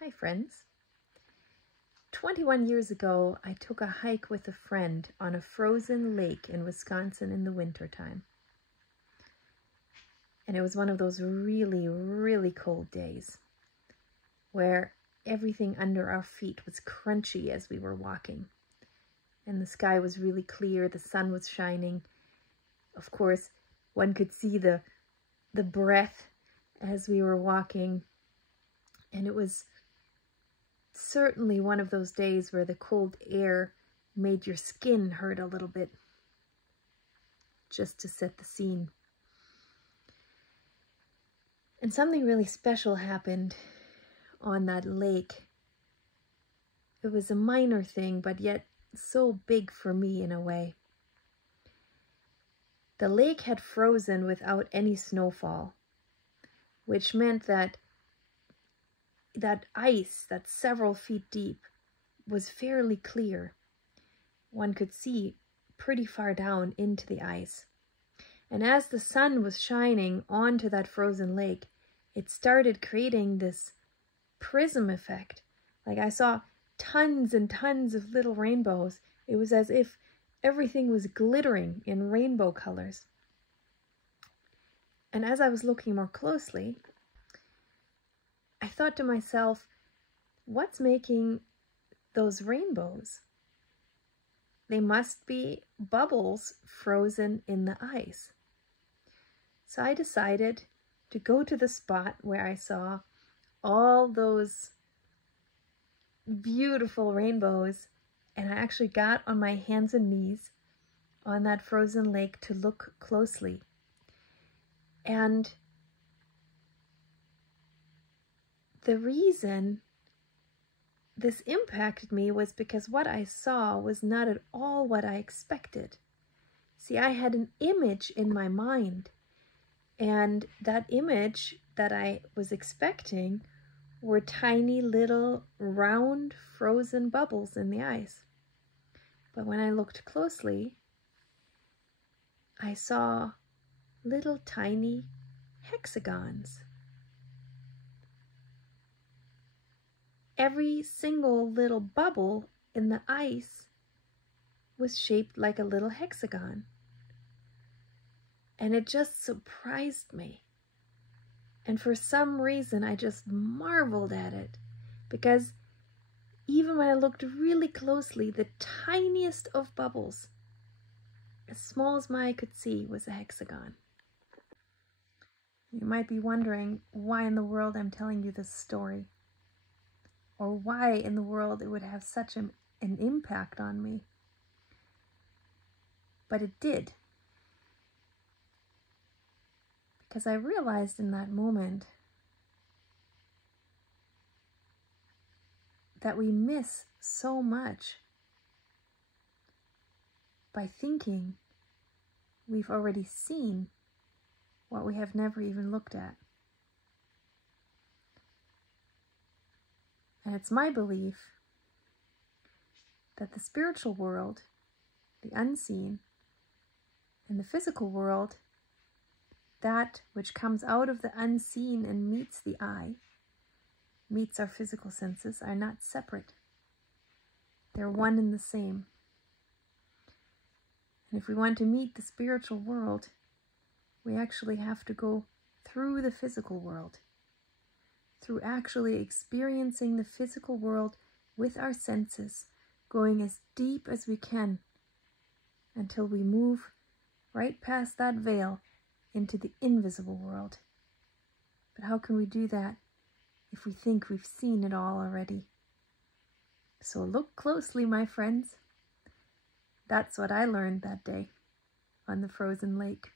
Hi friends. 21 years ago, I took a hike with a friend on a frozen lake in Wisconsin in the wintertime. And it was one of those really, really cold days where everything under our feet was crunchy as we were walking. And the sky was really clear, the sun was shining. Of course, one could see the breath as we were walking. And it was certainly one of those days where the cold air made your skin hurt a little bit, just to set the scene. And something really special happened on that lake. It was a minor thing, but yet so big for me in a way. The lake had frozen without any snowfall, which meant that ice that's several feet deep was fairly clear. One could see pretty far down into the ice. And as the sun was shining onto that frozen lake, it started creating this prism effect. Like I saw tons and tons of little rainbows. It was as if everything was glittering in rainbow colors. And as I was looking more closely, I thought to myself, what's making those rainbows? They must be bubbles frozen in the ice. So I decided to go to the spot where I saw all those beautiful rainbows, and I actually got on my hands and knees on that frozen lake to look closely. And the reason this impacted me was because what I saw was not at all what I expected. See, I had an image in my mind, and that image that I was expecting were tiny little round frozen bubbles in the ice. But when I looked closely, I saw little tiny hexagons. Every single little bubble in the ice was shaped like a little hexagon. And it just surprised me. And for some reason, I just marveled at it. Because even when I looked really closely, the tiniest of bubbles, as small as my eye could see, was a hexagon. You might be wondering why in the world I'm telling you this story, or why in the world it would have such an impact on me. But it did. Because I realized in that moment that we miss so much by thinking we've already seen what we have never even looked at. And it's my belief that the spiritual world, the unseen, and the physical world, that which comes out of the unseen and meets the eye, meets our physical senses, are not separate. They're one and the same. And if we want to meet the spiritual world, we actually have to go through the physical world, through actually experiencing the physical world with our senses, going as deep as we can until we move right past that veil into the invisible world. But how can we do that if we think we've seen it all already? So look closely, my friends. That's what I learned that day on the frozen lake.